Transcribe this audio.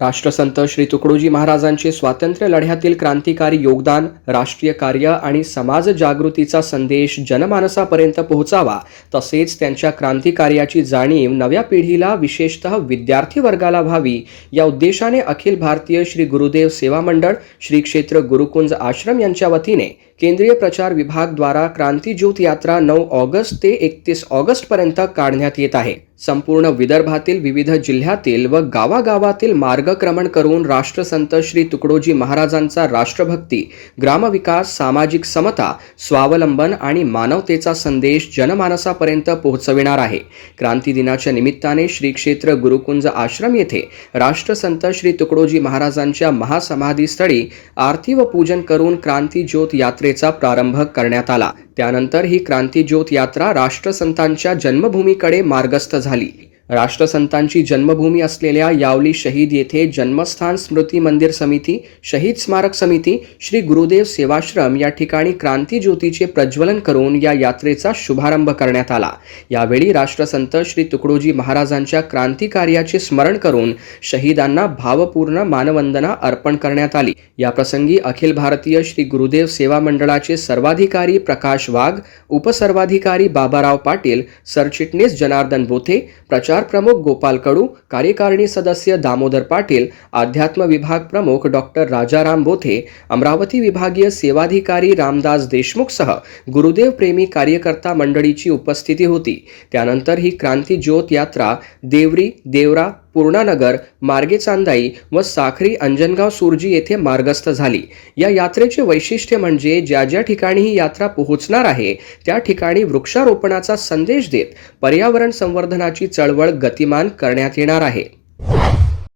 राष्ट्रसंत श्री तुकडोजी महाराजांचे स्वातंत्र्य लढ्यातील क्रांतिकारी योगदान, राष्ट्रीय कार्य आणि समाज जागृतीचा संदेश जनमानसापर्यंत पोहोचावा, तसेच त्यांच्या क्रांतिकार्याची जाणीव नव्या पिढीला, विशेषतः विद्यार्थी वर्गाला व्हावी, या उद्देशाने अखिल भारतीय श्री गुरुदेव सेवा मंडळ, श्री क्षेत्र गुरुकुंज आश्रम यांच्या वतीने केंद्रीय प्रचार विभाग द्वारा क्रांती ज्योत यात्रा 9 ऑगस्ट ते 31 ऑगस्ट पर्यंत काढण्यात येत आहे। संपूर्ण विदर्भातील विविध जिल्ह्यातील व गावागावातील मार्गक्रमण करून राष्ट्रसंत श्री तुकडोजी महाराजांचा राष्ट्रभक्ती, ग्रामविकास, सामाजिक समता, स्वावलंबन आणि मानवतेचा संदेश जनमानसापर्यंत पोहोचविणार आहे। क्रांती दिनाच्या निमित्ताने श्री क्षेत्र गुरुकुंज आश्रम येथे राष्ट्रसंत श्री तुकडोजी महाराजांच्या महासमाधीस्थळी आरती व पूजन करून क्रांती ज्योत यात्रेचा प्रारंभ करण्यात आला। त्यानंतर ही क्रांती ज्योत यात्रा राष्ट्रसंतांच्या जन्मभूमीकडे मार्गस्थ झाली। राष्ट्रसंतांची जन्मभूमी असलेल्या यावली शहीद येथे जन्मस्थान स्मृती मंदिर समिती, शहीद स्मारक समिती, श्री गुरुदेव सेवाश्रम या ठिकाणी क्रांती ज्योतीचे प्रज्वलन करून या यात्रेचा शुभारंभ करण्यात आला। यावेळी राष्ट्रसंत श्री तुकडोजी महाराजांच्या क्रांतिकार्याचे स्मरण करून शहीदांना भावपूर्ण मानवंदना अर्पण करण्यात आली। या प्रसंगी अखिल भारतीय श्री गुरुदेव सेवा मंडळाचे सर्वाधिकारी प्रकाश वाघ, उपसर्वाधिकारी बाबाराव पाटील, सरचिटणीस जनार्दन बोथे, प्रचार प्रमुख गोपाल कडू, कार्यकारिणी सदस्य दामोदर पाटील, अध्यात्म विभाग प्रमुख डॉक्टर राजाराम बोथे, अमरावती विभागीय सेवाधिकारी रामदास देशमुख सह गुरुदेव प्रेमी कार्यकर्ता मंडळीची उपस्थिती होती। त्यानंतर ही क्रांती ज्योत यात्रा देवरी, देवरा, पूर्णानगर, मार्गे चांदाई व साखरी अंजनगाव सुरजी येथे मार्गस्थ झाली। या यात्रेचे वैशिष्ट्य म्हणजे ज्या ज्या ठिकाणी ही यात्रा पोहोचणार आहे त्या ठिकाणी वृक्षारोपणाचा संदेश देत पर्यावरण संवर्धनाची चळवळ गतिमान करण्यात येणार आहे।